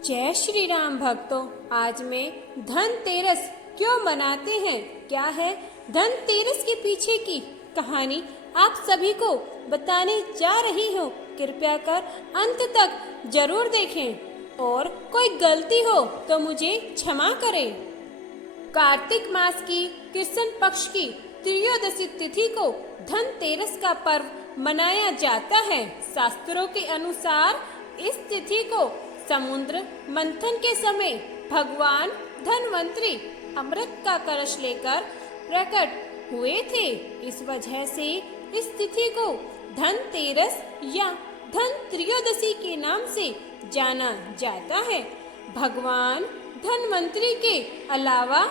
जय श्री राम भक्तों। आज मैं धनतेरस क्यों मनाते हैं, क्या है धनतेरस के पीछे की कहानी, आप सभी को बताने जा रही हूँ। कृपया कर अंत तक जरूर देखें और कोई गलती हो तो मुझे क्षमा करें। कार्तिक मास की कृष्ण पक्ष की त्रयोदशी तिथि को धनतेरस का पर्व मनाया जाता है। शास्त्रों के अनुसार इस तिथि को समुद्र मंथन के समय भगवान धनवंतरी अमृत का कलश लेकर प्रकट हुए थे। इस वजह से इस तिथि को धनतेरस या धन त्रयोदशी के नाम से जाना जाता है। भगवान धनवंतरी के अलावा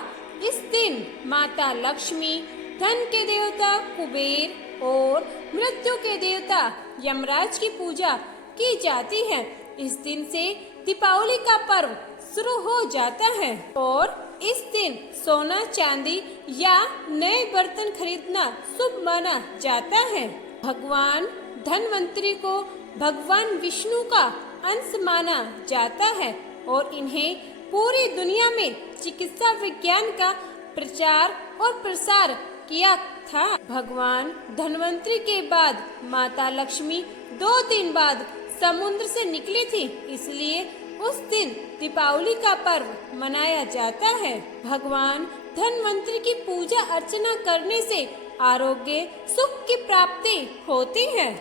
इस दिन माता लक्ष्मी, धन के देवता कुबेर और मृत्यु के देवता यमराज की पूजा की जाती है। इस दिन से दीपावली का पर्व शुरू हो जाता है और इस दिन सोना चांदी या नए बर्तन खरीदना शुभ माना जाता है। भगवान धनवंतरी को भगवान विष्णु का अंश माना जाता है और इन्हें पूरी दुनिया में चिकित्सा विज्ञान का प्रचार और प्रसार किया था। भगवान धनवंतरी के बाद माता लक्ष्मी 2 दिन बाद समुद्र से निकली थी, इसलिए उस दिन दीपावली का पर्व मनाया जाता है। भगवान धनवंतरी की पूजा अर्चना करने से आरोग्य सुख की प्राप्ति होती है।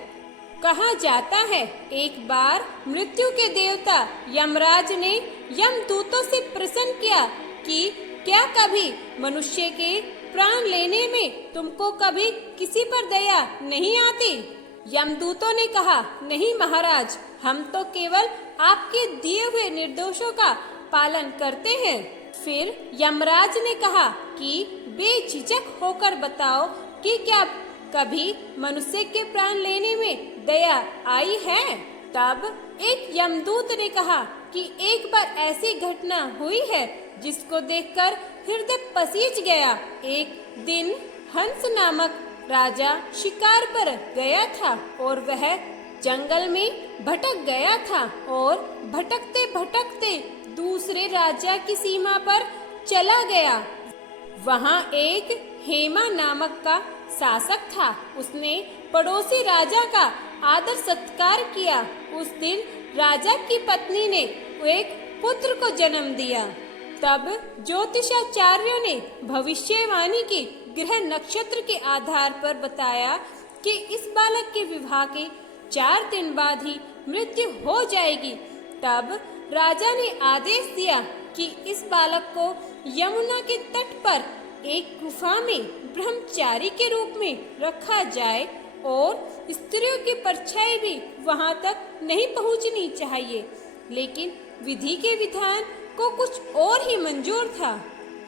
कहा जाता है एक बार मृत्यु के देवता यमराज ने यमदूतों से प्रश्न किया कि क्या कभी मनुष्य के प्राण लेने में तुमको कभी किसी पर दया नहीं आती? यमदूतों ने कहा, नहीं महाराज, हम तो केवल आपके दिए हुए निर्देशों का पालन करते हैं। फिर यमराज ने कहा कि बेझिझक होकर बताओ कि क्या कभी मनुष्य के प्राण लेने में दया आई है? तब एक यमदूत ने कहा कि एक बार ऐसी घटना हुई है जिसको देखकर हृदय पसीज गया। एक दिन हंस नामक राजा शिकार पर गया था और वह जंगल में भटक गया था और भटकते भटकते दूसरे राजा की सीमा पर चला गया। वहाँ एक हेमा नामक का शासक था। उसने पड़ोसी राजा का आदर सत्कार किया। उस दिन राजा की पत्नी ने एक पुत्र को जन्म दिया। तब ज्योतिषाचार्यों ने भविष्यवाणी की ग्रह नक्षत्र के आधार पर बताया कि इस बालक के विवाह के 4 दिन बाद ही मृत्यु हो जाएगी। तब राजा ने आदेश दिया कि इस बालक को यमुना के तट पर एक गुफा में ब्रह्मचारी के रूप में रखा जाए और स्त्रियों की परछाई भी वहां तक नहीं पहुंचनी चाहिए। लेकिन विधि के विधान को कुछ और ही मंजूर था।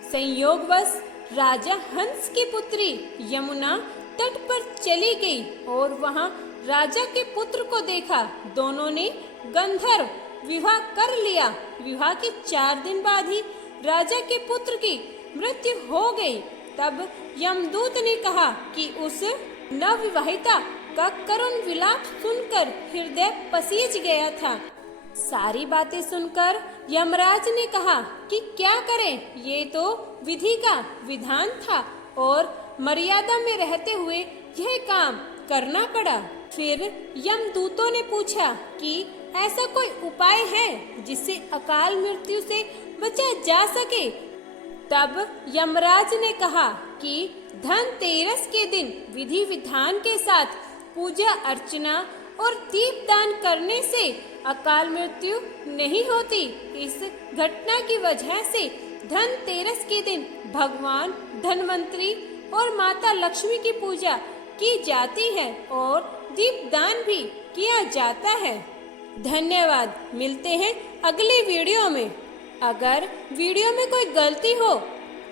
संयोगवश राजा हंस की पुत्री यमुना तट पर चली गई और वहां राजा के पुत्र को देखा। दोनों ने गंधर्व विवाह कर लिया। विवाह के 4 दिन बाद ही राजा के पुत्र की मृत्यु हो गई। तब यमदूत ने कहा कि उस नवविवाहिता का करुण विलाप सुनकर हृदय पसीज गया था। सारी बातें सुनकर यमराज ने कहा कि क्या करें, ये तो विधि का विधान था और मर्यादा में रहते हुए यह काम करना पड़ा। फिर यमदूतों ने पूछा कि ऐसा कोई उपाय है जिससे अकाल मृत्यु से बचा जा सके? तब यमराज ने कहा कि धनतेरस के दिन विधि विधान के साथ पूजा अर्चना और दीपदान करने से अकाल मृत्यु नहीं होती। इस घटना की वजह से धनतेरस के दिन भगवान धनवंतरी और माता लक्ष्मी की पूजा की जाती है और दीपदान भी किया जाता है। धन्यवाद। मिलते हैं अगली वीडियो में। अगर वीडियो में कोई गलती हो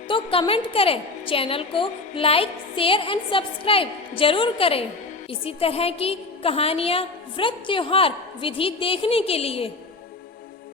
तो कमेंट करें। चैनल को लाइक, शेयर एंड सब्सक्राइब जरूर करें। इसी तरह की कहानियाँ, व्रत, त्योहार, विधि देखने के लिए